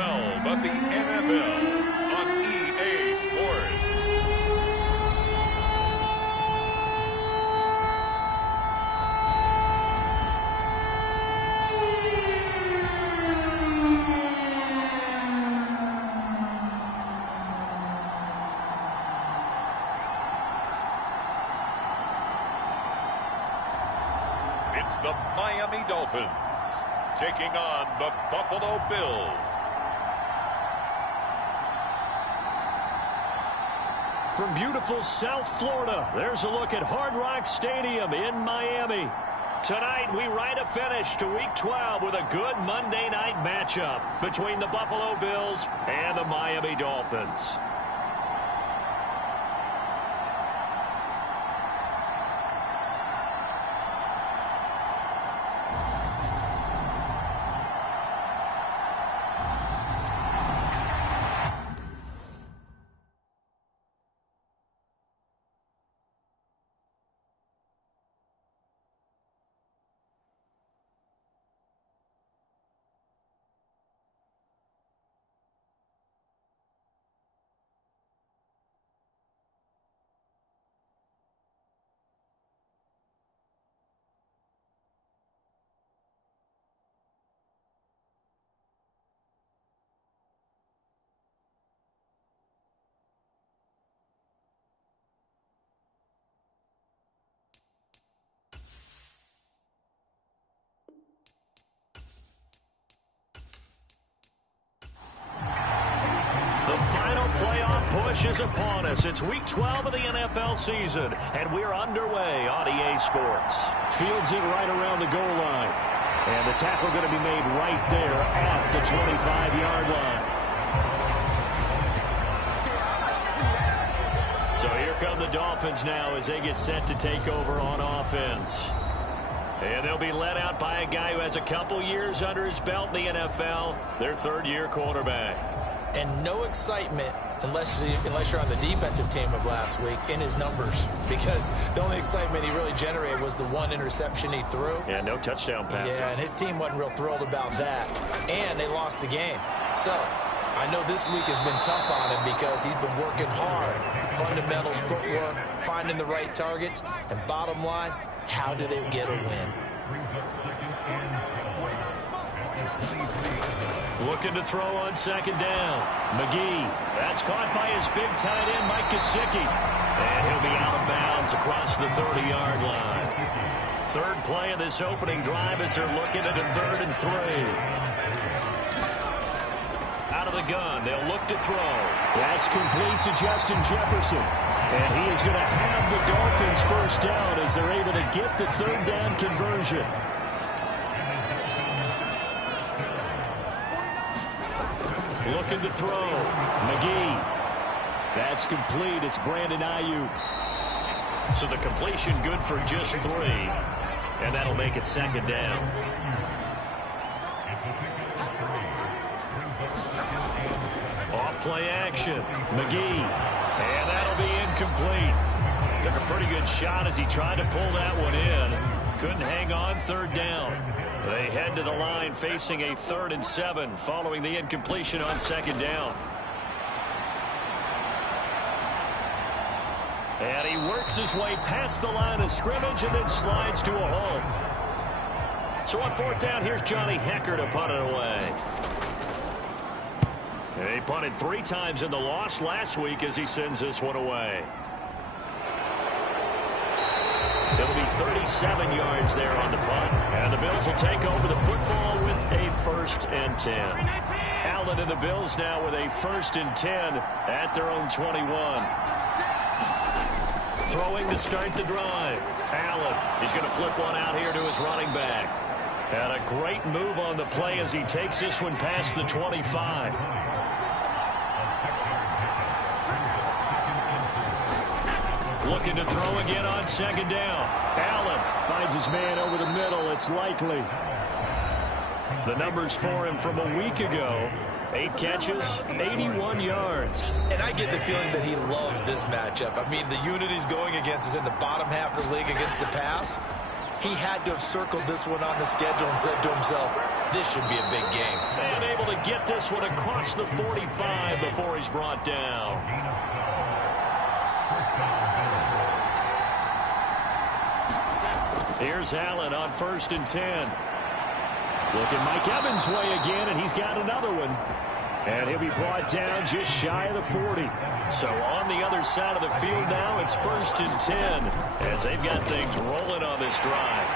12 of the NFL on EA Sports. It's the Miami Dolphins taking on the Buffalo Bills. From beautiful South Florida, there's a look at Hard Rock Stadium in Miami. Tonight, we ride a finish to Week 12 with a good Monday night matchup between the Buffalo Bills and the Miami Dolphins. Push is upon us. It's Week 12 of the NFL season, and we're underway on EA Sports. Fields it right around the goal line. And the tackle going to be made right there at the 25-yard line. So here come the Dolphins now as they get set to take over on offense. And they'll be led out by a guy who has a couple years under his belt in the NFL, their third-year quarterback. And no excitement unless you're on the defensive team of last week in his numbers, because the only excitement he really generated was the one interception he threw. Yeah, no touchdown passes. Yeah, and his team wasn't real thrilled about that. And they lost the game. So I know this week has been tough on him because he's been working hard. Fundamentals, footwork, finding the right targets. And bottom line, how do they get a win? Looking to throw on second down. McGee. That's caught by his big tight end, Mike Gesicki. And he'll be out of bounds across the 30-yard line. Third play of this opening drive as they're looking at a 3rd and 3. Out of the gun. They'll look to throw. That's complete to Justin Jefferson. And he is going to have the Dolphins first down as they're able to get the 3rd down conversion. Looking to throw. McGee. That's complete. It's Brandon Ayuk. So the completion good for just 3. And that'll make it 2nd down. Off play action. McGee. And that'll be incomplete. Took a pretty good shot as he tried to pull that one in. Couldn't hang on, 3rd down. They head to the line facing a 3rd and 7 following the incompletion on 2nd down. And he works his way past the line of scrimmage and then slides to a hole. So on 4th down, here's Johnny Hekker to punt it away. He punted 3 times in the loss last week as he sends this one away. It'll be 37 yards there on the punt. And the Bills will take over the football with a 1st and 10. Allen and the Bills now with a 1st and 10 at their own 21. Throwing to start the drive. Allen, he's going to flip one out here to his running back. And a great move on the play as he takes this one past the 25. Looking to throw again on 2nd down. Allen finds his man over the middle. It's likely. The numbers for him from a week ago. 8 catches, 81 yards. And I get the feeling that he loves this matchup. I mean, the unit he's going against is in the bottom half of the league against the pass. He had to have circled this one on the schedule and said to himself, This should be a big game. And able to get this one across the 45 before he's brought down. Here's Allen on 1st and 10. Looking Mike Evans' way again, and he's got another one. And he'll be brought down just shy of the 40. So on the other side of the field now, it's 1st and 10 as they've got things rolling on this drive.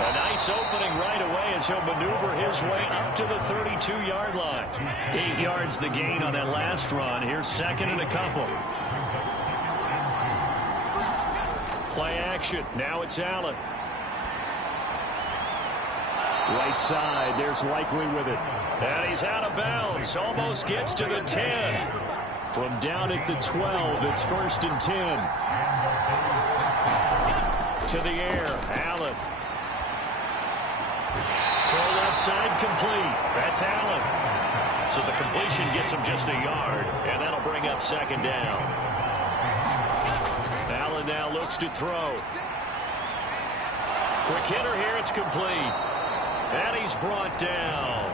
A nice opening right away as he'll maneuver his way up to the 32-yard line. 8 yards the gain on that last run. Here's 2nd and a couple. Play action. Now it's Allen. Right side. There's Likely with it. And he's out of bounds. Almost gets to the 10. From down at the 12, it's 1st and 10. To the air. Allen. Throw left side complete. That's Allen. So the completion gets him just a yard. And that'll bring up 2nd down. Allen now looks to throw. Quick hitter here. It's complete. And he's brought down.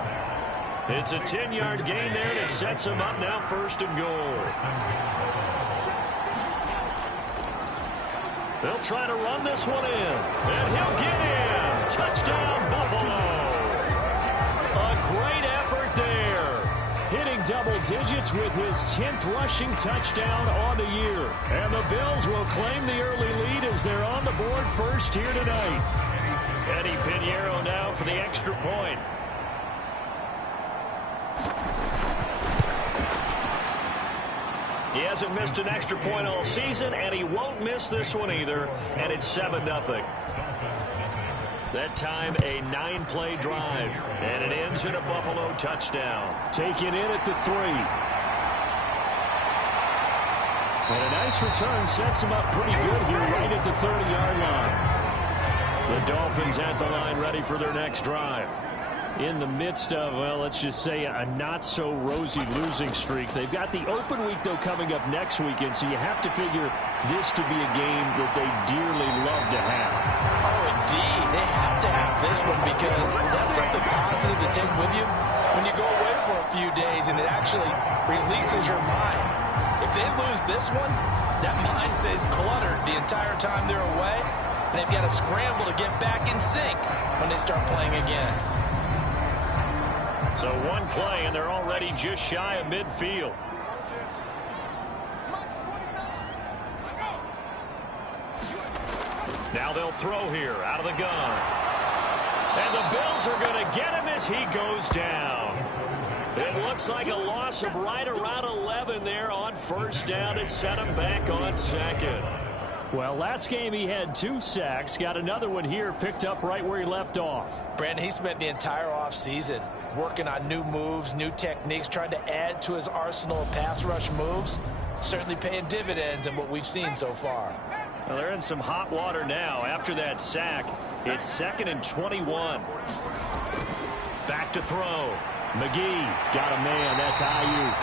It's a 10-yard gain there, and it sets him up now 1st and goal. They'll try to run this one in. And he'll get in. Touchdown, Buffalo. A great effort there. Hitting double digits with his 10th rushing touchdown on the year. And the Bills will claim the early lead as they're on the board first here tonight. Eddie Pinheiro now for the extra point. He hasn't missed an extra point all season, and he won't miss this one either, and it's 7-0. That time a 9-play drive, and it ends in a Buffalo touchdown. Taken in at the 3. And a nice return sets him up pretty good here right at the 30-yard line. The Dolphins at the line ready for their next drive. In the midst of, well, let's just say a not-so-rosy losing streak. They've got the open week, though, coming up next weekend, so you have to figure this to be a game that they dearly love to have. Oh, indeed. They have to have this one because that's something positive to take with you when you go away for a few days, and it actually releases your mind. If they lose this one, that mind stays cluttered the entire time they're away, and they've got to scramble to get back in sync when they start playing again. So one play, and they're already just shy of midfield. Now they'll throw here out of the gun. And the Bills are going to get him as he goes down. It looks like a loss of right around 11 there on 1st down to set him back on 2nd. Well, last game he had 2 sacks. Got another one here, picked up right where he left off. Brandon, he spent the entire offseason working on new moves, new techniques, trying to add to his arsenal of pass rush moves. Certainly paying dividends in what we've seen so far. Well, they're in some hot water now. After that sack, it's 2nd and 21. Back to throw. McGee got a man. That's Ayuk.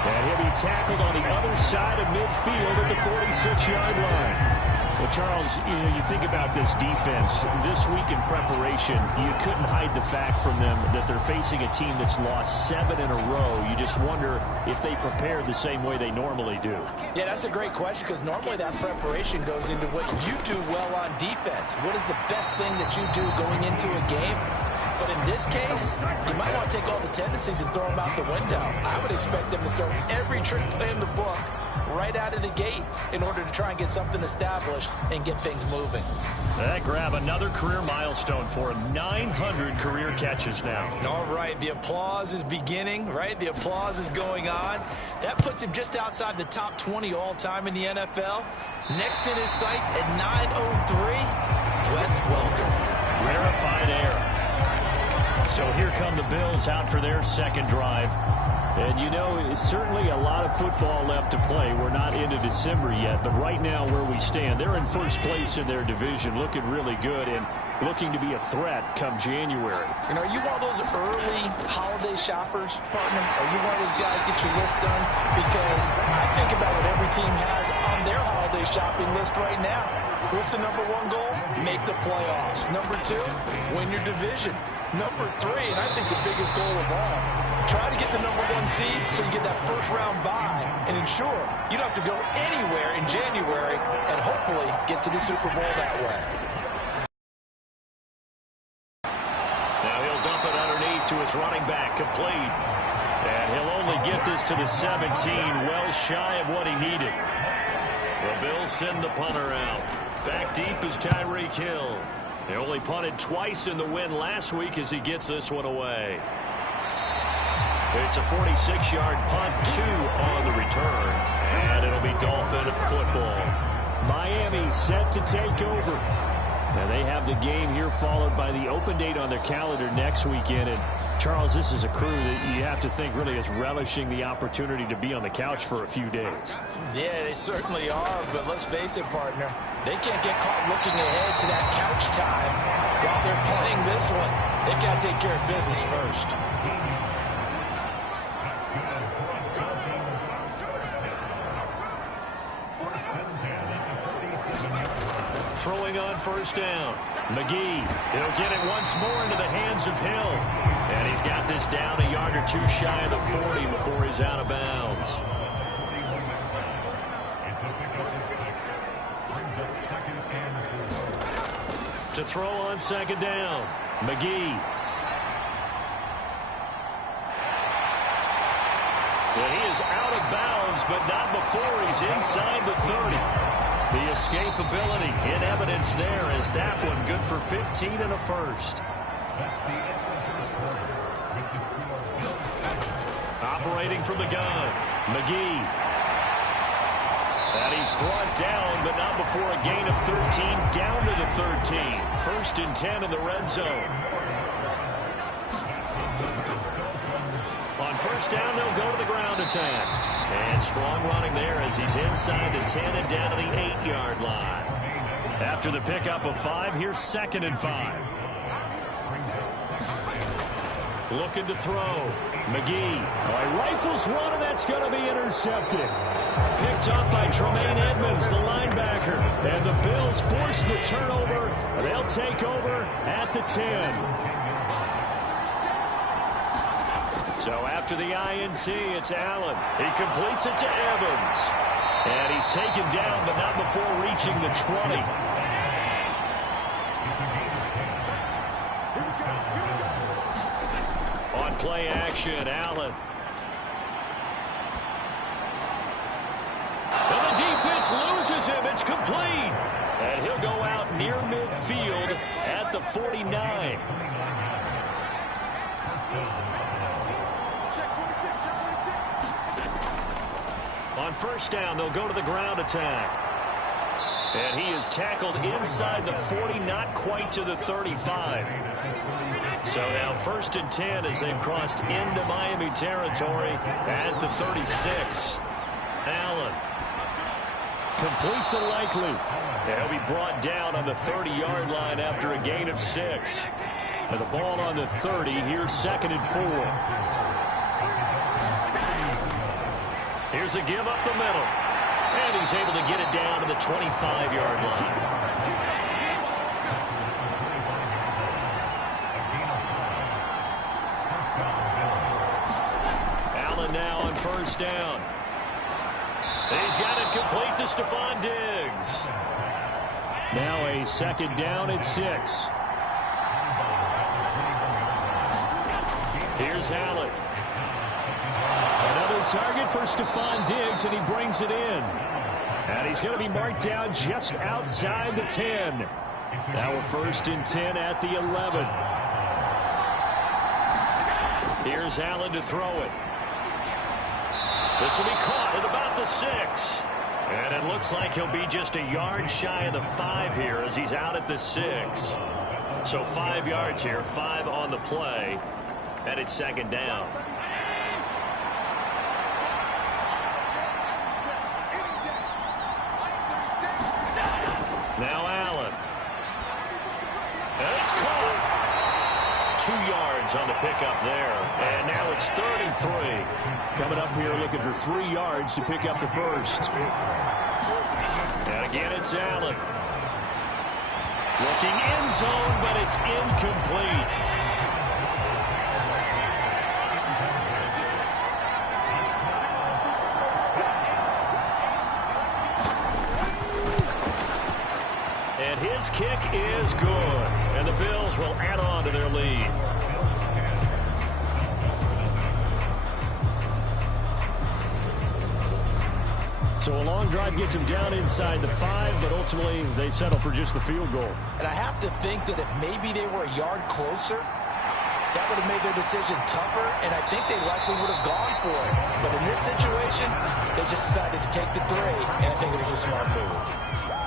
And he'll be tackled on the other side of midfield at the 46-yard line. Well, Charles, you think about this defense. This week in preparation, you couldn't hide the fact from them that they're facing a team that's lost 7 in a row. You just wonder if they prepared the same way they normally do. Yeah, that's a great question because normally that preparation goes into what you do well on defense. What is the best thing that you do going into a game? But in this case, you might want to take all the tendencies and throw them out the window. I would expect them to throw every trick play in the book right out of the gate in order to try and get something established and get things moving. That grab another career milestone for him. 900 career catches now. All right, the applause is beginning, right? The applause is going on. That puts him just outside the top 20 all-time in the NFL. Next in his sights at 903, Wes Welker. Rarefied air. So here come the Bills out for their 2nd drive. And, you know, it's certainly a lot of football left to play. We're not into December yet, but right now where we stand, they're in 1st place in their division, looking really good and looking to be a threat come January. And are you one of those early holiday shoppers, partner? Are you one of those guys get your list done? Because I think about what every team has on their holiday shopping list right now. What's the number one goal? Make the playoffs. Number two, win your division. Number three, and I think the biggest goal of all, try to get the number one seed so you get that first round bye and ensure you don't have to go anywhere in January and hopefully get to the Super Bowl that way. Now he'll dump it underneath to his running back, complete. And he'll only get this to the 17, well shy of what he needed. The Bills send the punter out. Back deep is Tyreek Hill. He only punted twice in the win last week as he gets this one away. It's a 46-yard punt, 2 on the return. And it'll be Dolphin football. Miami set to take over. And they have the game here followed by the open date on their calendar next weekend. And Charles, this is a crew that you have to think really is relishing the opportunity to be on the couch for a few days. Yeah, they certainly are, but let's face it, partner. They can't get caught looking ahead to that couch time while they're playing this one. They've got to take care of business first. Throwing on first down. McGee, he'll get it once more into the hands of Hill. And he's got this down a yard or two shy of the 40 before he's out of bounds. To throw on second down. McGee. And he is out of bounds, but not before he's inside the 30. The escapability in evidence there as that one good for 15 and a first. Operating from the gun, McGee. And he's brought down, but not before a gain of 13, down to the 13. First and 10 in the red zone. On first down, they'll go to the ground attack. And strong running there as he's inside the 10 and down to the 8-yard line. After the pickup of 5, here's 2nd and 5. Looking to throw. McGee. He rifles one, and that's going to be intercepted. Picked up by Tremaine Edmonds, the linebacker. And the Bills force the turnover. They'll take over at the 10. So after the INT, it's Allen. He completes it to Evans. And he's taken down, but not before reaching the 20. On play action, Allen. And the defense loses him. It's complete. And he'll go out near midfield at the 49. On first down, they'll go to the ground attack. And he is tackled inside the 40, not quite to the 35. So now 1st and 10 as they've crossed into Miami territory at the 36. Allen. Complete to Likely. He'll be brought down on the 30-yard line after a gain of 6. And the ball on the 30, here's 2nd and 4. Here's a give up the middle. And he's able to get it down to the 25-yard line. Allen now on first down. He's got it complete to Stephon Diggs. Now a 2nd down at 6. Here's Allen. Another target for Stephon Diggs, and he brings it in. And he's going to be marked down just outside the 10. Now a 1st and 10 at the 11. Here's Allen to throw it. This will be caught at about the 6. And it looks like he'll be just a yard shy of the 5 here as he's out at the 6. So 5 yards here, 5 on the play. And it's 2nd down. Now Allen. And it's caught. 2 yards on the pickup there. And now it's 3. Coming up here looking for 3 yards to pick up the first. And again, it's Allen. Looking end zone, but it's incomplete. And his kick is good. And the Bills will add on to their lead. So a long drive gets them down inside the 5, but ultimately they settle for just the field goal. And I have to think that if maybe they were a yard closer, that would have made their decision tougher, and I think they likely would have gone for it. But in this situation, they just decided to take the 3, and I think it was a smart move.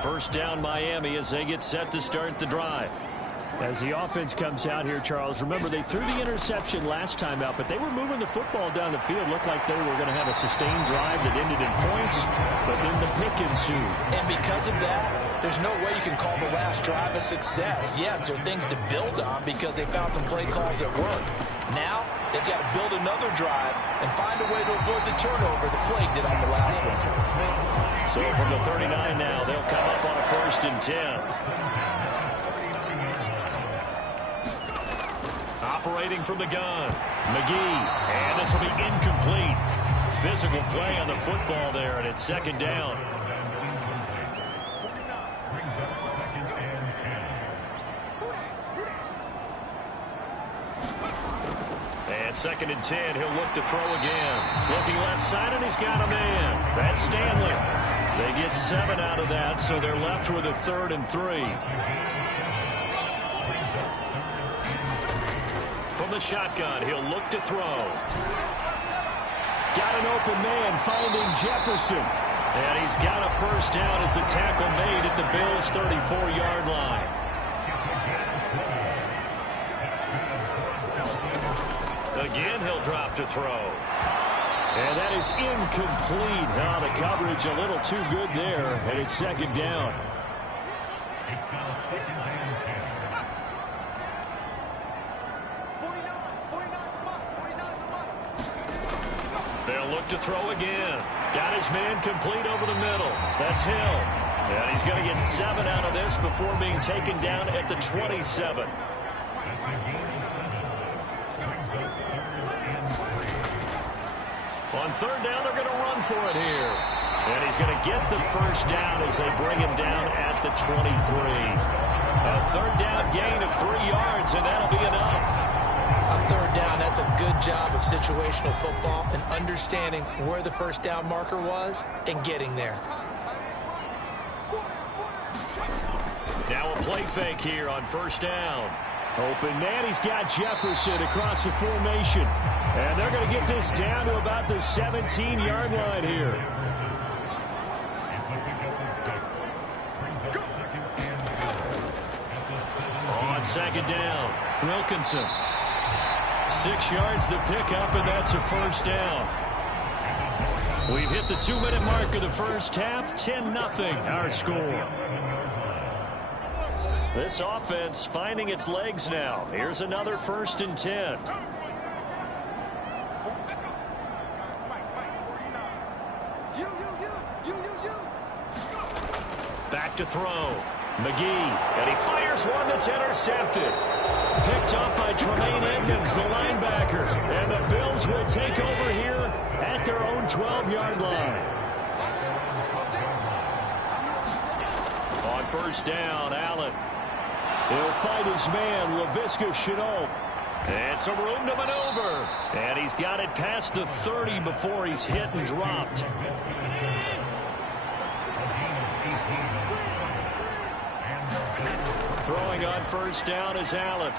First down Miami as they get set to start the drive. As the offense comes out here, Charles, remember they threw the interception last time out, but they were moving the football down the field. Looked like they were going to have a sustained drive that ended in points, but then the pick ensued. And because of that, there's no way you can call the last drive a success. Yes, there are things to build on because they found some play calls that work. Now, they've got to build another drive and find a way to avoid the turnover the Plague did on the last one. So from the 39 now, they'll come up on a 1st and 10. Operating from the gun, McGee, and this will be incomplete. Physical play on the football there, and it's 2nd down. And 2nd and 10, he'll look to throw again. Looking left side, and he's got a man. That's Stanley. They get 7 out of that, so they're left with a 3rd and 3. From the shotgun, he'll look to throw. Got an open man finding Jefferson. And he's got a 1st down as the tackle made at the Bills' 34-yard line. Again, he'll drop to throw. And that is incomplete. Now the coverage a little too good there, and it's 2nd down. They'll look to throw again. Got his man complete over the middle. That's Hill. And he's going to get 7 out of this before being taken down at the 27. On 3rd down, they're going to run for it here. And he's going to get the 1st down as they bring him down at the 23. A 3rd down gain of 3 yards, and that'll be enough. On 3rd down, that's a good job of situational football and understanding where the 1st down marker was and getting there. Now a play fake here on 1st down. Open man, he's got Jefferson across the formation. And they're going to get this down to about the 17-yard line here. On 2nd down, Wilkinson. 6 yards to pick up, and that's a 1st down. We've hit the 2-minute mark of the 1st half. 10-0 our score. This offense finding its legs now. Here's another 1st and 10. Back to throw. McGee, and he fires one that's intercepted. Picked up by Tremaine Edmonds, the linebacker. And the Bills will take over here at their own 12-yard line. On 1st down, Allen. He'll fight his man, Laviska Shenault. And some room to maneuver. And he's got it past the 30 before he's hit and dropped. Throwing on 1st down is Allen.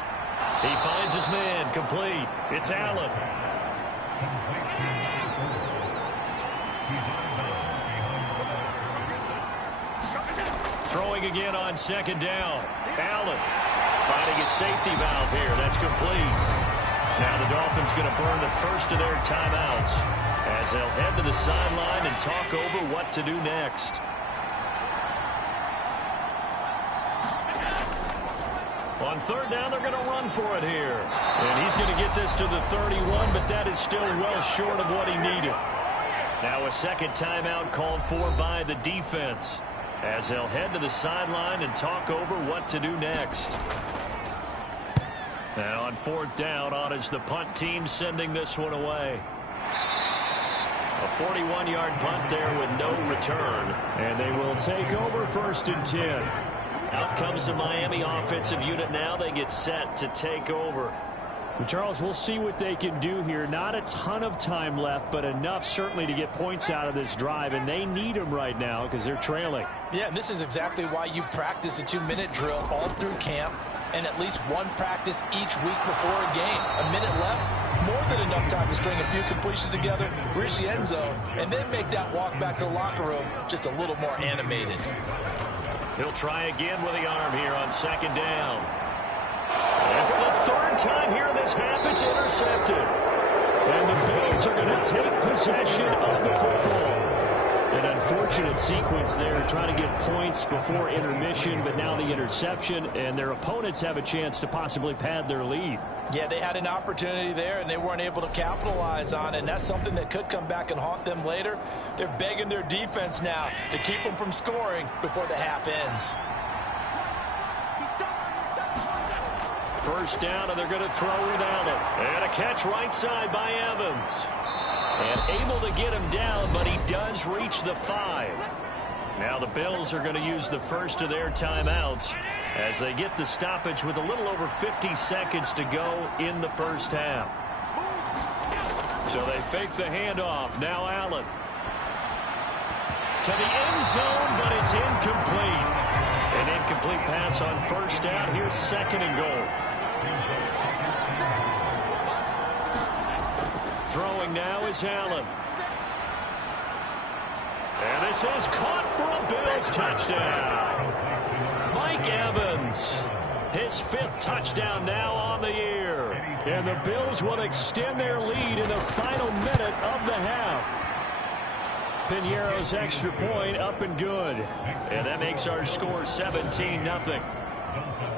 He finds his man, complete. It's Allen. Throwing again on 2nd down. Allen finding his safety valve here. That's complete. Now the Dolphins going to burn the first of their timeouts as they'll head to the sideline and talk over what to do next. On third down, they're going to run for it here. And he's going to get this to the 31, but that is still well short of what he needed. Now a second timeout called for by the defense as they'll head to the sideline and talk over what to do next. And on fourth down, on is the punt team sending this one away. A 41-yard punt there with no return. And they will take over first and 10. Out comes the Miami offensive unit now. They get set to take over. And Charles, we'll see what they can do here. Not a ton of time left, but enough certainly to get points out of this drive. And they need them right now because they're trailing. Yeah, and this is exactly why you practice a 2-minute drill all through camp and at least one practice each week before a game. A minute left, more than enough time to string a few completions together, reach the end zone, and then make that walk back to the locker room just a little more animated. He'll try again with the arm here on second down. And for the third time here in this half, it's intercepted. And the Bills are going to take possession of the football. An unfortunate sequence there, trying to get points before intermission, but now the interception, and their opponents have a chance to possibly pad their lead. Yeah, they had an opportunity there, and they weren't able to capitalize on it, and that's something that could come back and haunt them later. They're begging their defense now to keep them from scoring before the half ends. First down, and they're going to throw with Allen. And a catch right side by Evans. And able to get him down, but he does reach the 5. Now the Bills are going to use the first of their timeouts as they get the stoppage with a little over 50 seconds to go in the first half. So they fake the handoff. Now Allen. To the end zone, but it's incomplete. An incomplete pass on first down. Here's second and goal. Throwing now is Allen. And this is caught for a Bills touchdown. Mike Evans, his 5th touchdown now on the year. And the Bills will extend their lead in the final minute of the half. Piñeiro's extra point up and good. And that makes our score 17-0.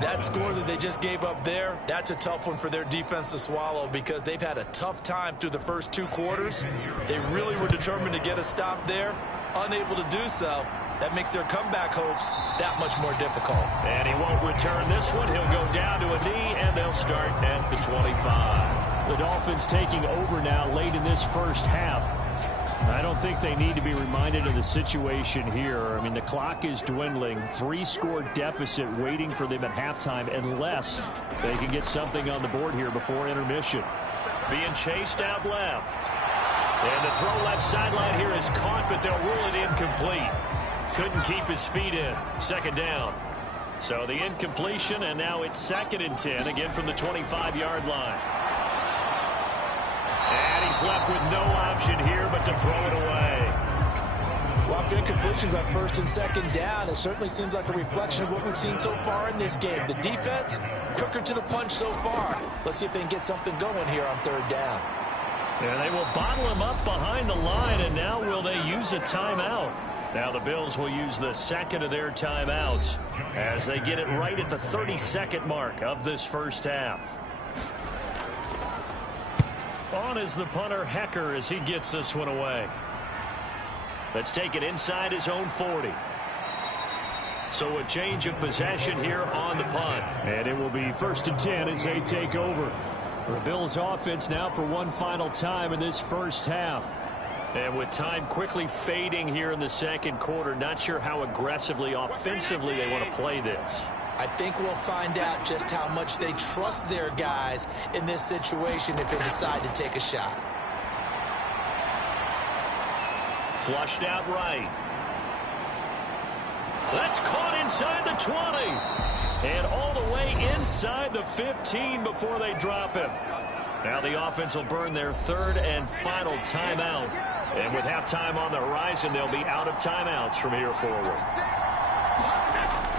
That score that they just gave up there, that's a tough one for their defense to swallow because they've had a tough time through the first 2 quarters. They really were determined to get a stop there, unable to do so. That makes their comeback hopes that much more difficult. And he won't return this one. He'll go down to a knee, and they'll start at the 25. The Dolphins taking over now late in this first half. I don't think they need to be reminded of the situation here. I mean, the clock is dwindling. 3-score deficit waiting for them at halftime unless they can get something on the board here before intermission. Being chased out left. And the throw left sideline here is caught, but they'll rule it incomplete. Couldn't keep his feet in. Second down. So the incompletion, and now it's second and 10, again from the 25-yard line. And he's left with no option here but to throw it away. Well, incompletions on first and second down, it certainly seems like a reflection of what we've seen so far in this game. The defense, quicker to the punch so far. Let's see if they can get something going here on third down. And they will bottle him up behind the line, and now will they use a timeout? Now the Bills will use the second of their timeouts as they get it right at the 32nd mark of this first half. On is the punter, Hecker, as he gets this one away. Let's take it inside his own 40. So a change of possession here on the punt. And it will be first and 10 as they take over. The Bills offense now for one final time in this first half. And with time quickly fading here in the second quarter, not sure how aggressively, offensively they want to play this. I think we'll find out just how much they trust their guys in this situation if they decide to take a shot. Flushed out right. That's caught inside the 20. And all the way inside the 15 before they drop him. Now the offense will burn their third and final timeout. And with halftime on the horizon, they'll be out of timeouts from here forward.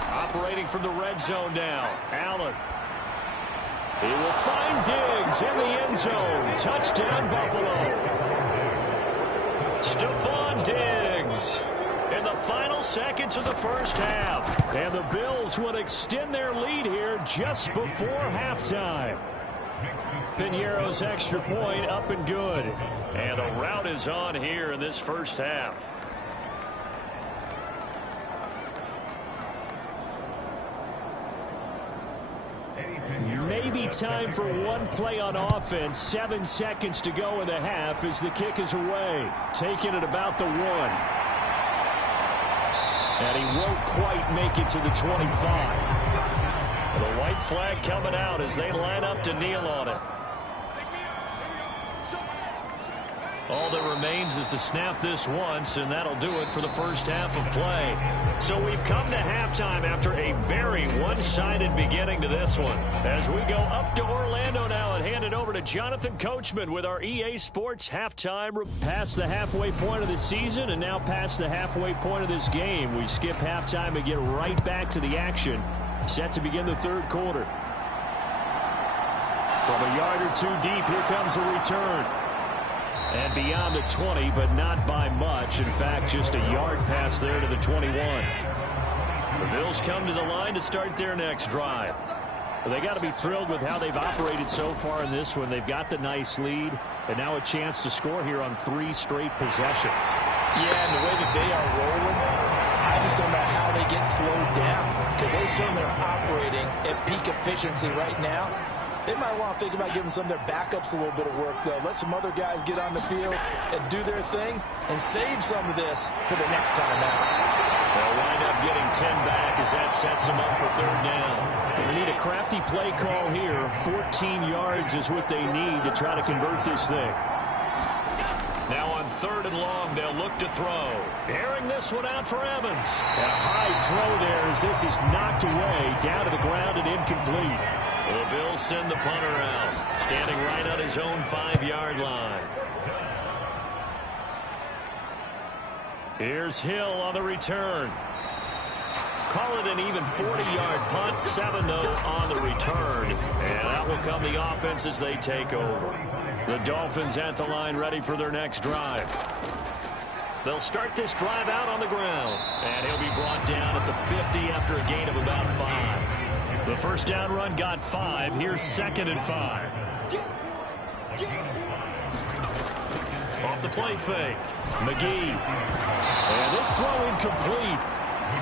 Operating from the red zone now, Allen. He will find Diggs in the end zone. Touchdown, Buffalo. Stephon Diggs in the final seconds of the first half. And the Bills would extend their lead here just before halftime. Piñeiro's extra point up and good. And a rout is on here in this first half. Maybe time for one play on offense. 7 seconds to go in the half as the kick is away. Taking it about the 1. And he won't quite make it to the 25. The white flag coming out as they line up to kneel on it. All that remains is to snap this once, and that'll do it for the first half of play. So we've come to halftime after a very one-sided beginning to this one. As we go up to Orlando now and hand it over to Jonathan Coachman with our EA Sports halftime. Past the halfway point of the season and now past the halfway point of this game. We skip halftime and get right back to the action. Set to begin the third quarter. From a yard or two deep, here comes a return. And beyond the 20, but not by much. In fact, just a yard pass there to the 21. The Bills come to the line to start their next drive. Well, they got to be thrilled with how they've operated so far in this one. They've got the nice lead, and now a chance to score here on 3 straight possessions. Yeah, and the way that they are rolling, I just don't know how they get slowed down, because they certainly are operating at peak efficiency right now. They might want to think about giving some of their backups a little bit of work, though. Let some other guys get on the field and do their thing and save some of this for the next time out. They'll wind up getting 10 back as that sets them up for third down. We need a crafty play call here. 14 yards is what they need to try to convert this thing. Now on third and long, they'll look to throw. Airing this one out for Evans. A high throw there as this is knocked away, down to the ground and incomplete. The Bills send the punter out, standing right on his own 5-yard line. Here's Hill on the return. Call it an even 40-yard punt, 7 though on the return. And out will come the offense as they take over. The Dolphins at the line ready for their next drive. They'll start this drive out on the ground. And he'll be brought down at the 50 after a gain of about 5. The first down run got 5. Here's 2nd and 5. Off the play fake. McGee. And this throw incomplete.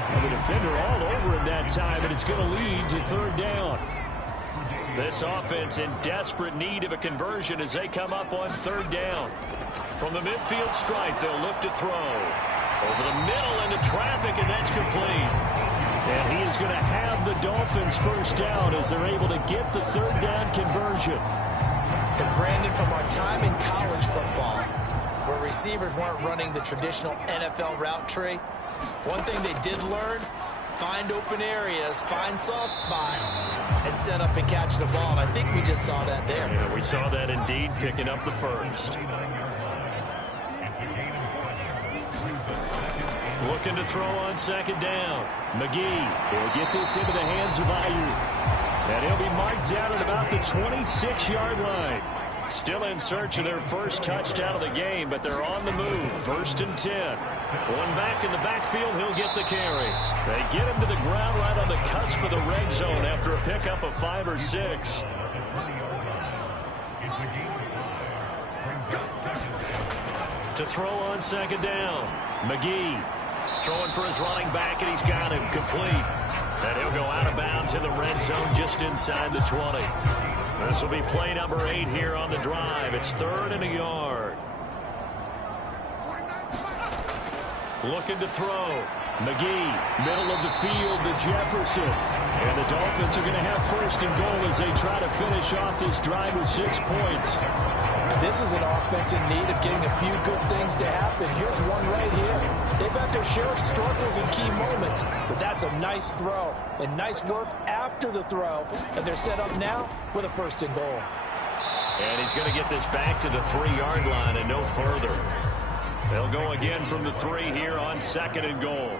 And the defender all over him that time, and it's going to lead to third down. This offense in desperate need of a conversion as they come up on third down. From the midfield stripe, they'll look to throw. Over the middle into traffic, and that's complete. And he is going to have the Dolphins first down as they're able to get the third down conversion. And Brandon, from our time in college football, where receivers weren't running the traditional NFL route tree, one thing they did learn, find open areas, find soft spots, and set up and catch the ball. And I think we just saw that there. Yeah, we saw that indeed, picking up the first. Looking to throw on second down. McGee will get this into the hands of Ayuk. And he'll be marked down at about the 26-yard line. Still in search of their first touchdown of the game, but they're on the move. 1st and 10. One back in the backfield, he'll get the carry. They get him to the ground right on the cusp of the red zone after a pickup of 5 or 6. To throw on second down. McGee throwing for his running back, and he's got him complete. And he'll go out of bounds in the red zone just inside the 20. This will be play number 8 here on the drive. It's 3rd and a yard. Looking to throw. McGee, middle of the field to Jefferson. And the Dolphins are going to have 1st and goal as they try to finish off this drive with 6 points. This is an offense in need of getting a few good things to happen. Here's one right here. They've had their share of struggles in key moments, but that's a nice throw and nice work after the throw. And they're set up now with a 1st and goal. And he's going to get this back to the 3-yard line and no further. They'll go again from the 3 here on 2nd and goal.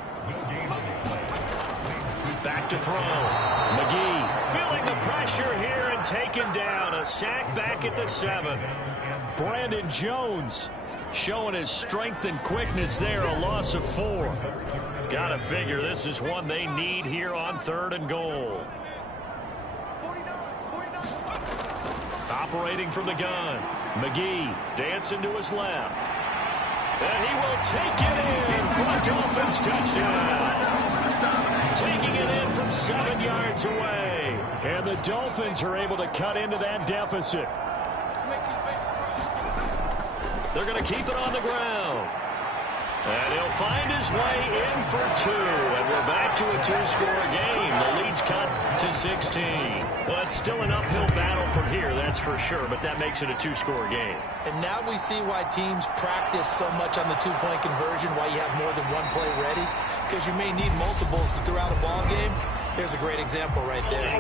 Back to throw. McGee feeling the pressure here and taken down. A sack back at the 7. Brandon Jones showing his strength and quickness there, a loss of 4. Gotta figure this is one they need here on 3rd and goal. Operating from the gun, McGee dancing to his left. And he will take it in for a Dolphins touchdown. Taking it in from 7 yards away. And the Dolphins are able to cut into that deficit. They're going to keep it on the ground. And he'll find his way in for 2. And we're back to a 2-score game. The lead's cut to 16. Well, it's still an uphill battle from here, that's for sure. But that makes it a 2-score game. And now we see why teams practice so much on the 2-point conversion, why you have more than one play ready. Because you may need multiples to throw out a ball game. There's a great example right there.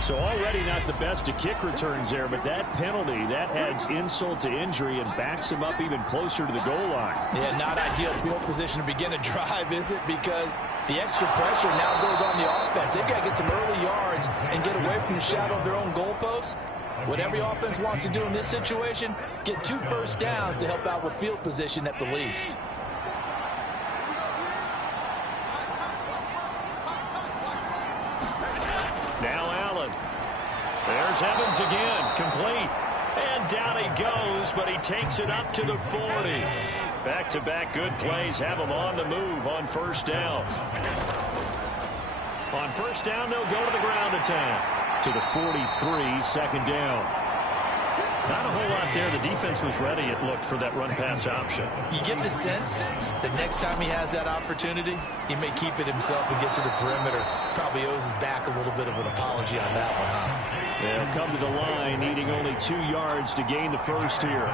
So already not the best of kick returns there, but that penalty, that adds insult to injury and backs him up even closer to the goal line. Yeah, not ideal field position to begin a drive, is it? Because the extra pressure now goes on the offense. They've got to get some early yards and get away from the shadow of their own goalposts. What every offense wants to do in this situation, get 2 first downs to help out with field position at the least. Now Allen. There's Evans again, complete. And down he goes, but he takes it up to the 40. Back-to-back good plays have him on the move on 1st down. On 1st down, they'll go to the ground attack. To the 43, 2nd down. Not a whole lot there. The defense was ready, it looked, for that run-pass option. You get the sense that next time he has that opportunity, he may keep it himself and get to the perimeter. Probably owes his back a little bit of an apology on that one, huh? They'll come to the line, needing only 2 yards to gain the first here.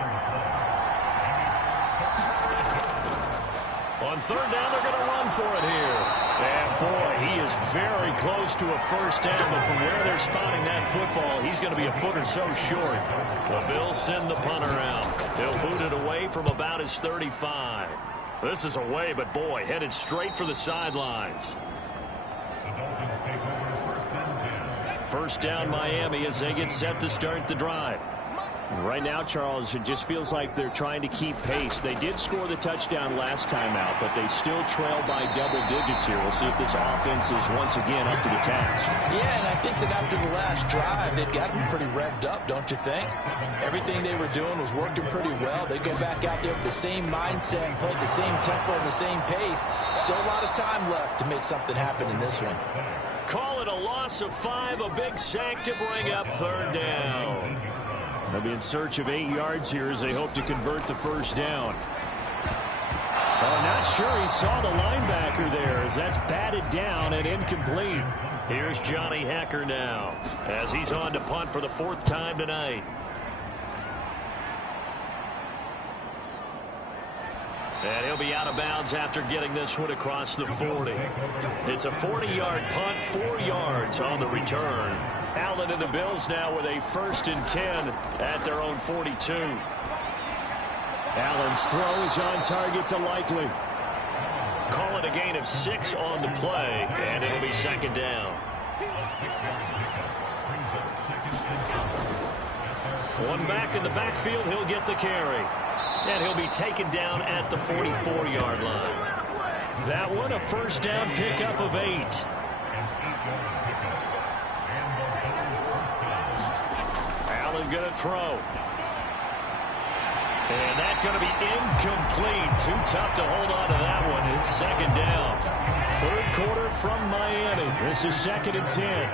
On 3rd down, they're going to run for it here. And boy, he is very close to a first down, but from where they're spotting that football, he's going to be a foot or so short. The Bills send the punter out. They'll boot it away from about his 35. This is away, but boy, headed straight for the sidelines. 1st down Miami as they get set to start the drive. Right now, Charles, it just feels like they're trying to keep pace. They did score the touchdown last time out, but they still trail by double digits here. We'll see if this offense is once again up to the task. Yeah, and I think that after the last drive, they've got to be pretty revved up, don't you think? Everything they were doing was working pretty well. They go back out there with the same mindset and play at the same tempo and the same pace. Still a lot of time left to make something happen in this one. Call it a loss of 5, a big sack to bring up 3rd down. They'll be in search of 8 yards here as they hope to convert the first down. Oh, not sure he saw the linebacker there as that's batted down and incomplete. Here's Johnny Hacker now as he's on to punt for the 4th time tonight. And he'll be out of bounds after getting this one across the 40. It's a 40-yard punt, 4 yards on the return. Allen and the Bills now with a 1st and 10 at their own 42. Allen's throw is on target to Likely. Call it a gain of 6 on the play, and it'll be 2nd down. One back in the backfield, he'll get the carry. And he'll be taken down at the 44-yard line. That one a 1st down pickup of 8. Allen going to throw. And that's going to be incomplete. Too tough to hold on to that one. It's 2nd down. 3rd quarter from Miami. This is 2nd and 10.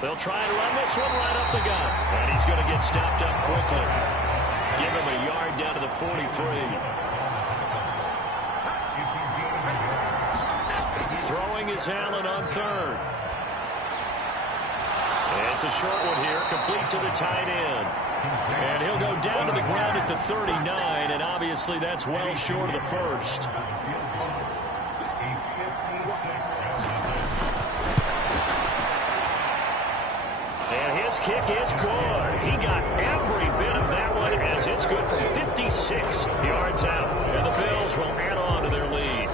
They'll try and run this one right up the gut. And he's going to get stopped up quickly. Give him a yard down to the 43. Throwing is Allen on 3rd. It's a short one here, complete to the tight end. And he'll go down to the ground at the 39, and obviously that's well short of the 1st. And his kick is good. He got every bit of that one as it's good from 56 yards out. And the Bills will add on to their lead.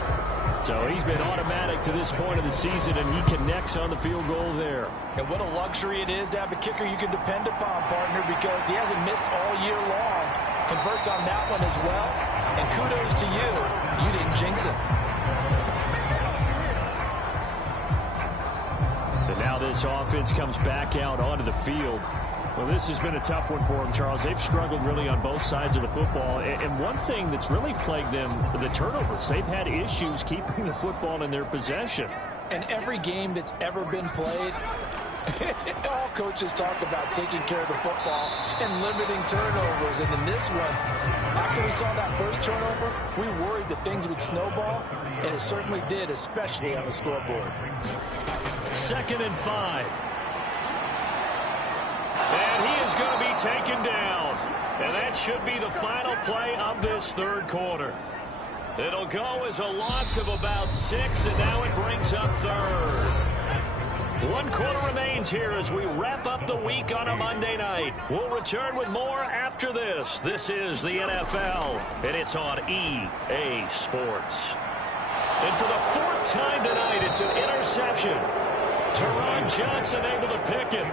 So he's been automatic to this point of the season, and he connects on the field goal there. And what a luxury it is to have a kicker you can depend upon, partner, because he hasn't missed all year long. Converts on that one as well. And kudos to you. You didn't jinx him. And now this offense comes back out onto the field. Well, this has been a tough one for them, Charles. They've struggled really on both sides of the football. And one thing that's really plagued them, the turnovers. They've had issues keeping the football in their possession. And every game that's ever been played, all coaches talk about taking care of the football and limiting turnovers. And in this one, after we saw that first turnover, we worried that things would snowball, and it certainly did, especially on the scoreboard. 2nd and 5. And he is going to be taken down. And that should be the final play of this third quarter. It'll go as a loss of about 6, and now it brings up 3rd. 1 quarter remains here as we wrap up the week on a Monday night. We'll return with more after this. This is the NFL, and it's on EA Sports. And for the 4th time tonight, it's an interception. Teron Johnson able to pick it.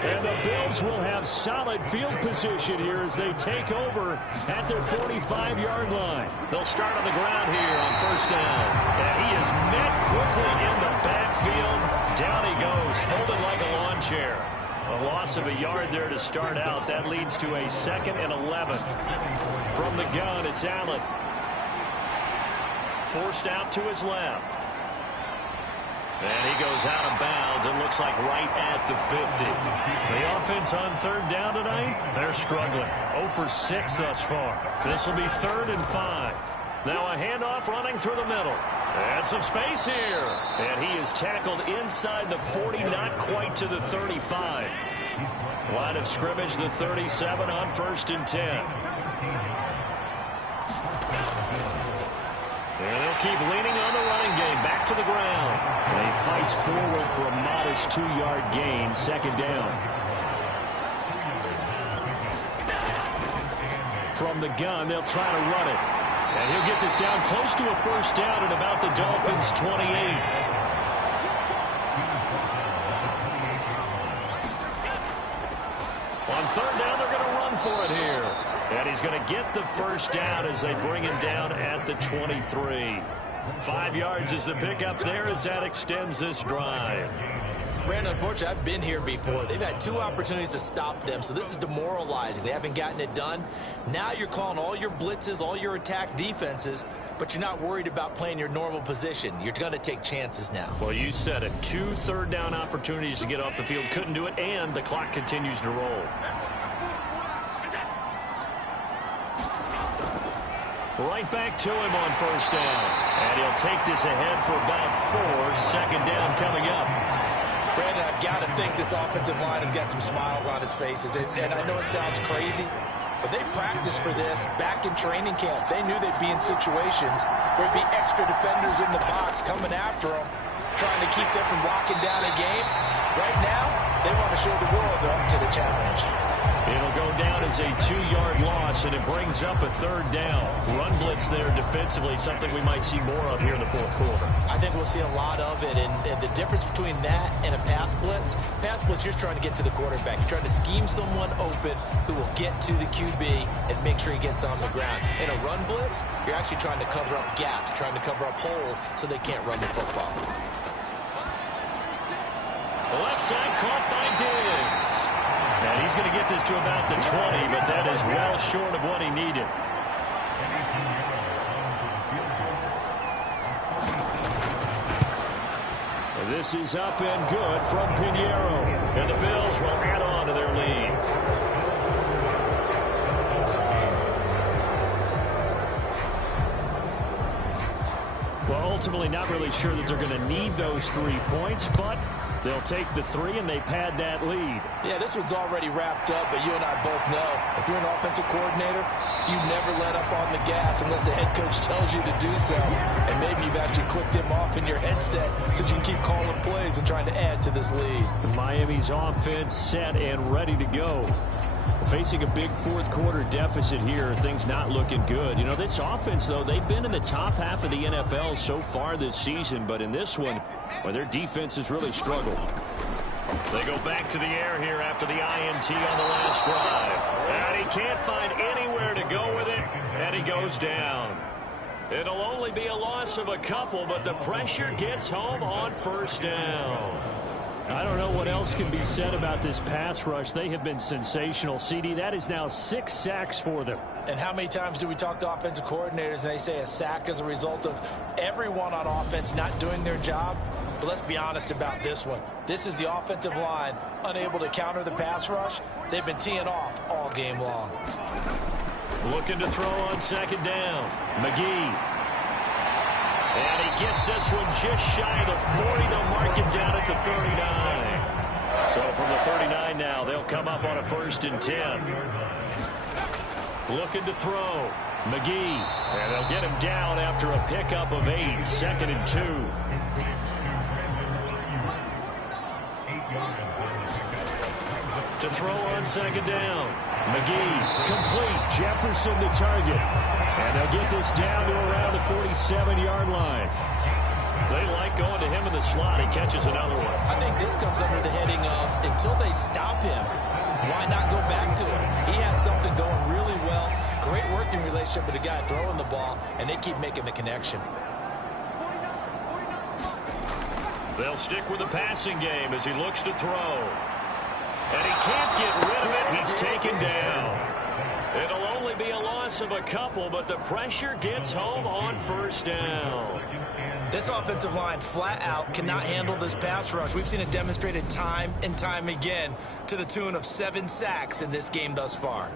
And the Bills will have solid field position here as they take over at their 45-yard line. They'll start on the ground here on 1st down. And he is met quickly in the backfield. Down he goes, folded like a lawn chair. A loss of a yard there to start out. That leads to a 2nd and 11. From the gun, it's Allen. Forced out to his left. And he goes out of bounds and looks like right at the 50. The offense on 3rd down tonight, they're struggling. 0 for 6 thus far. This will be 3rd and 5. Now a handoff running through the middle. And some space here. And he is tackled inside the 40, not quite to the 35. Line of scrimmage, the 37 on 1st and 10. And they'll keep leaning on the running game. Back to the ground. And he fights forward for a modest 2-yard gain. 2nd down. From the gun, they'll try to run it. And he'll get this down close to a 1st down at about the Dolphins' 28. On 3rd down, they're going to run for it here. And he's going to get the 1st down as they bring him down at the 23. 5 yards is the pickup there as that extends this drive. Brandon, unfortunately, I've been here before. They've had 2 opportunities to stop them, so this is demoralizing. They haven't gotten it done. Now you're calling all your blitzes, all your attack defenses, but you're not worried about playing your normal position. You're going to take chances now. Well, you said it. 2 3rd down opportunities to get off the field. Couldn't do it, and the clock continues to roll. Right back to him on 1st down. And he'll take this ahead for about 4. 2nd down coming up. Brandon, I've got to think this offensive line has got some smiles on its faces. And I know it sounds crazy, but they practiced for this back in training camp. They knew they'd be in situations where there'd be extra defenders in the box coming after them, trying to keep them from locking down a game. Right now, they want to show the world they're up to the challenge. It'll go down as a 2-yard loss, and it brings up a 3rd down. Run blitz there defensively, something we might see more of here in the 4th quarter. I think we'll see a lot of it, and the difference between that and a pass blitz, you're trying to get to the quarterback. You're trying to scheme someone open who will get to the QB and make sure he gets on the ground. In a run blitz, you're actually trying to cover up gaps, trying to cover up holes so they can't run the football. Left side caught by Diggs. And he's going to get this to about the 20, but that is well short of what he needed. This is up and good from Pinheiro. And the Bills will add on to their lead. Well, ultimately not really sure that they're going to need those 3 points, but they'll take the 3 and they pad that lead. Yeah, this one's already wrapped up, but you and I both know if you're an offensive coordinator, you never let up on the gas unless the head coach tells you to do so. And maybe you've actually clicked him off in your headset so you can keep calling plays and trying to add to this lead. Miami's offense set and ready to go. facing a big fourth-quarter deficit here. Things not looking good. You know, this offense, though, they've been in the top half of the NFL so far this season. But in this one, well, their defense has really struggled. They go back to the air here after the INT on the last drive. And he can't find anywhere to go with it, and he goes down. It'll only be a loss of a couple, but the pressure gets home on first down. I don't know what else can be said about this pass rush. They have been sensational. CD, that is now 6 sacks for them. And how many times do we talk to offensive coordinators and they say a sack is a result of everyone on offense not doing their job? But let's be honest about this one. This is the offensive line unable to counter the pass rush. They've been teeing off all game long. Looking to throw on second down. McGee. And he gets this one just shy of the 40. They'll mark him down at the 39. So from the 39 now, they'll come up on a 1st and 10. Looking to throw. McGee. And they'll get him down after a pickup of 8. 2nd and 2. To throw on second down. McGee, complete. Jefferson to target. And they'll get this down to around the 47-yard line. They like going to him in the slot. He catches another one. I think this comes under the heading of until they stop him, why not go back to him? He has something going really well. Great working relationship with the guy throwing the ball, and they keep making the connection. They'll stick with the passing game as he looks to throw. And he can't get rid of it. He's taken down. It'll only be a loss of a couple, but the pressure gets home on first down. This offensive line flat out cannot handle this pass rush. We've seen it demonstrated time and time again to the tune of 7 sacks in this game thus far.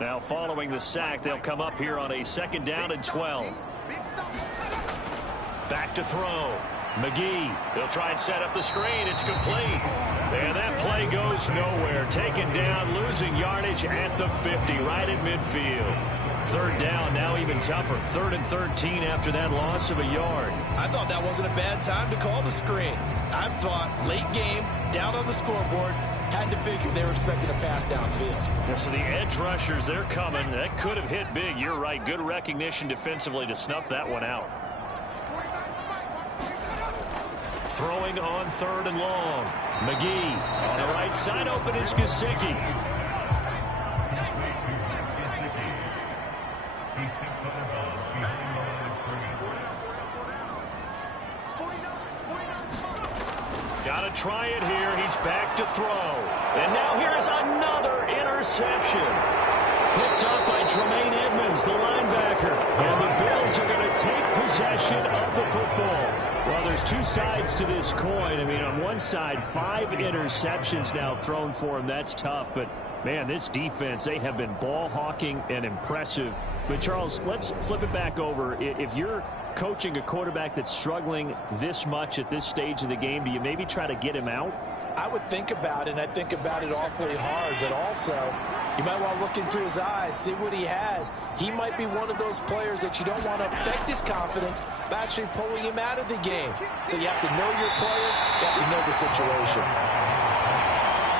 Now following the sack, they'll come up here on a 2nd down and 12. Back to throw. McGee. They'll try and set up the screen. It's complete. And that play goes nowhere. Taken down, losing yardage at the 50, right at midfield. 3rd down, now even tougher. 3rd and 13 after that loss of a yard. I thought that wasn't a bad time to call the screen. I thought late game, down on the scoreboard, had to figure they were expecting a pass downfield. Yeah, so the edge rushers, they're coming. That could have hit big. You're right. Good recognition defensively to snuff that one out. Throwing on 3rd and long. McGee on the right side. Open is Gesicki. Got to try it here. He's back to throw. And now here's another interception. Picked up by Tremaine Edmonds, the linebacker. And the Bills are going to take possession of the football. Well, there's 2 sides to this coin. I mean, on one side, 5 interceptions now thrown for him. That's tough. But, man, this defense, they have been ball hawking and impressive. But, Charles, let's flip it back over. If you're coaching a quarterback that's struggling this much at this stage of the game, do you maybe try to get him out? I would think about it, and I think about it awfully hard, but also you might want to look into his eyes, see what he has. He might be one of those players that you don't want to affect his confidence by actually pulling him out of the game. So you have to know your player, you have to know the situation.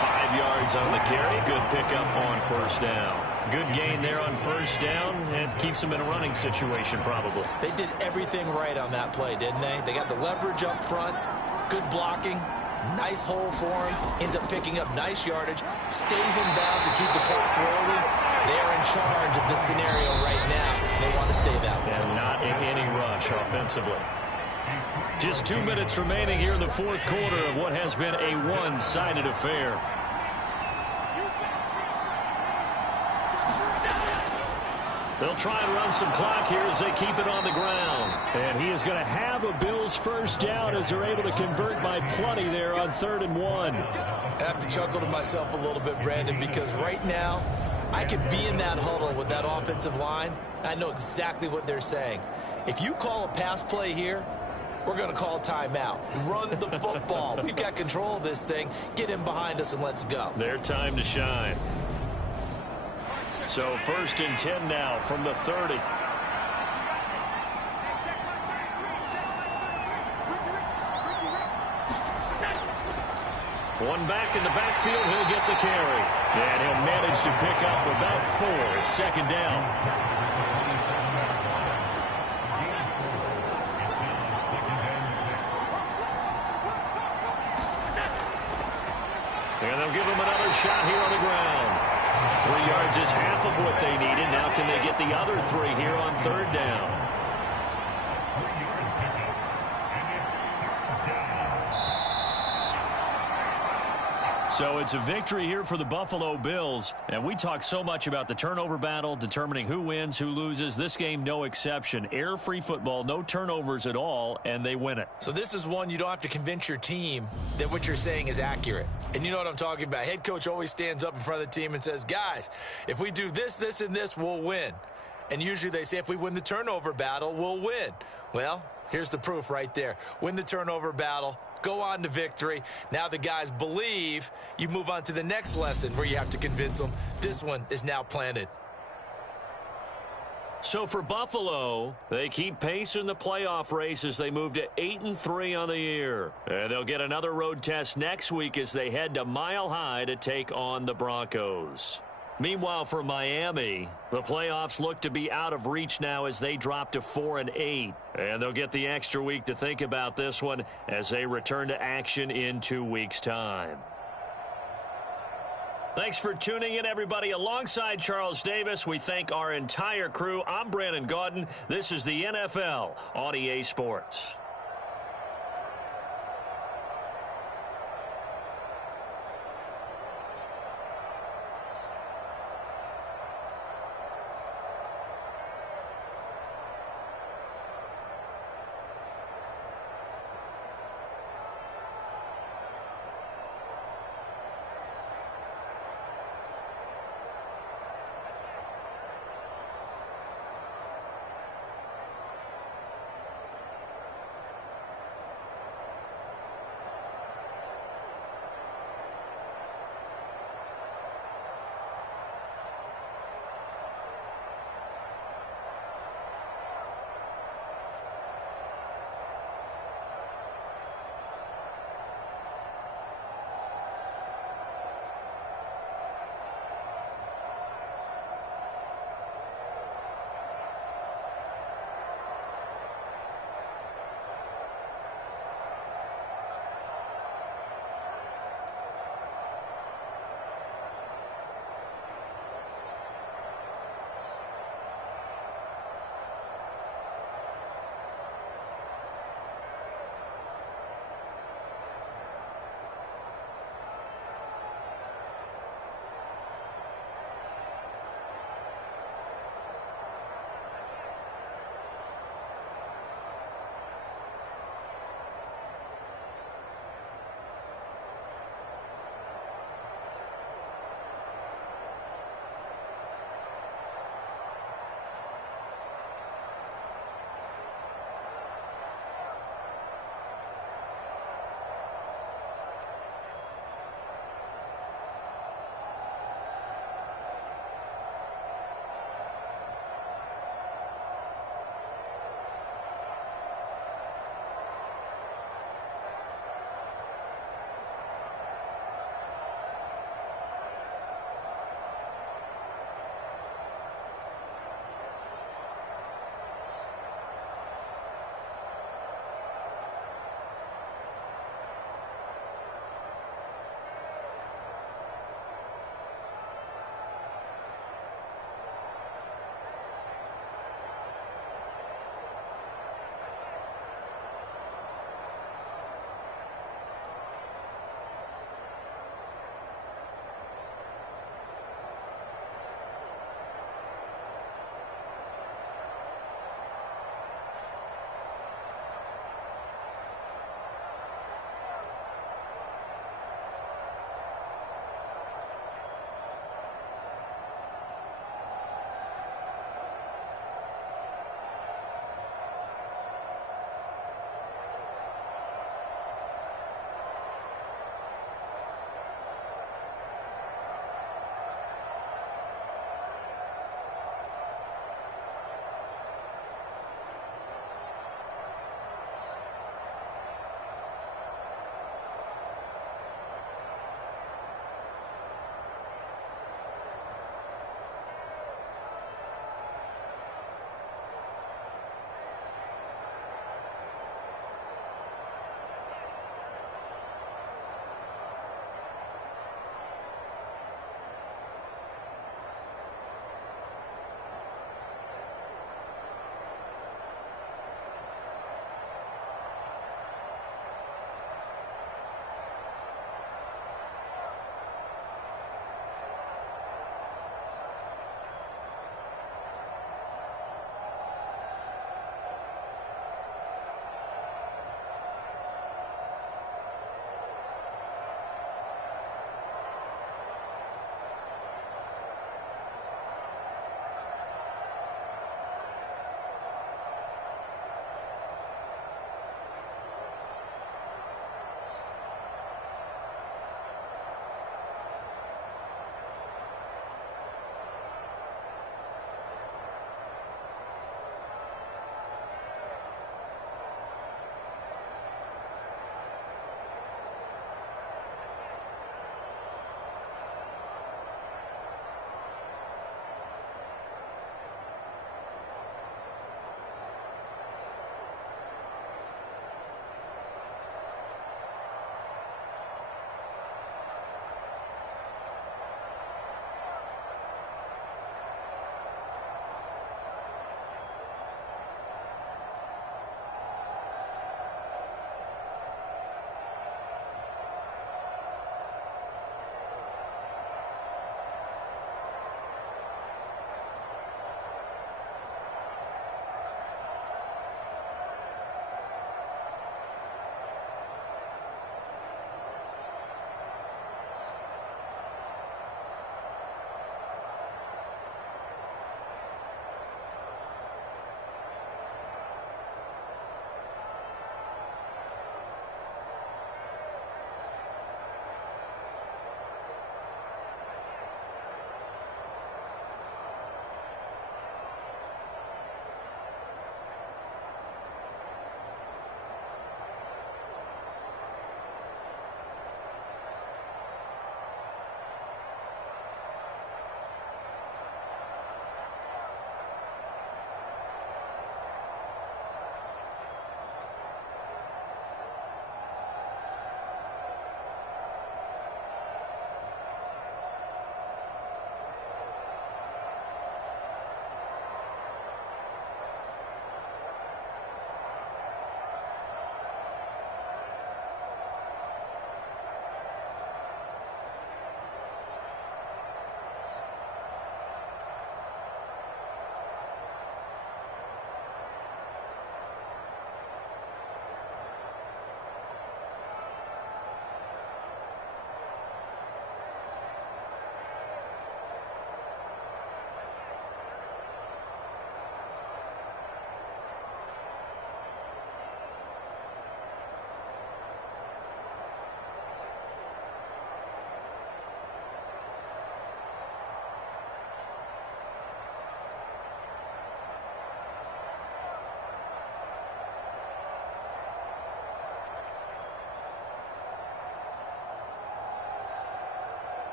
5 yards on the carry. Good pickup on 1st down. Good gain there on 1st down, and keeps them in a running situation probably. They did everything right on that play, didn't they? They got the leverage up front, good blocking, nice hole for him, ends up picking up nice yardage, stays in bounds and keep the clock rolling. They are in charge of this scenario right now. They want to stay that way. And not in any rush offensively. Just 2 minutes remaining here in the 4th quarter of what has been a one-sided affair. They'll try and run some clock here as they keep it on the ground. And he is going to have a Bills 1st down as they're able to convert by plenty there on 3rd and 1. I have to chuckle to myself a little bit, Brandon, because right now I could be in that huddle with that offensive line. I know exactly what they're saying. If you call a pass play here, we're going to call timeout. Run the football. We've got control of this thing. Get him behind us and let's go. Their time to shine. So 1st and 10 now from the 30. One back in the backfield, he'll get the carry. And he'll manage to pick up about 4. It's second down. And they'll give him another shot here on the ground. 3 yards is half of what they needed. Now can they get the other 3 here on third down? So it's a victory here for the Buffalo Bills. And we talk so much about the turnover battle, determining who wins, who loses. This game, no exception. Error-free football, no turnovers at all, and they win it. So this is one you don't have to convince your team that what you're saying is accurate. And you know what I'm talking about. Head coach always stands up in front of the team and says, guys, if we do this, this, and this, we'll win. And usually they say if we win the turnover battle, we'll win. Well, here's the proof right there. Win the turnover battle. Go on to victory. Now the guys believe. You move on to the next lesson where you have to convince them. This one is now planted. So for Buffalo, they keep pace in the playoff race as they move to 8-3 on the year. And they'll get another road test next week as they head to Mile High to take on the Broncos. Meanwhile, for Miami, the playoffs look to be out of reach now as they drop to 4-8. And they'll get the extra week to think about this one as they return to action in 2 weeks' time. Thanks for tuning in, everybody. Alongside Charles Davis, we thank our entire crew. I'm Brandon Gaudin. This is the NFL on EA Sports.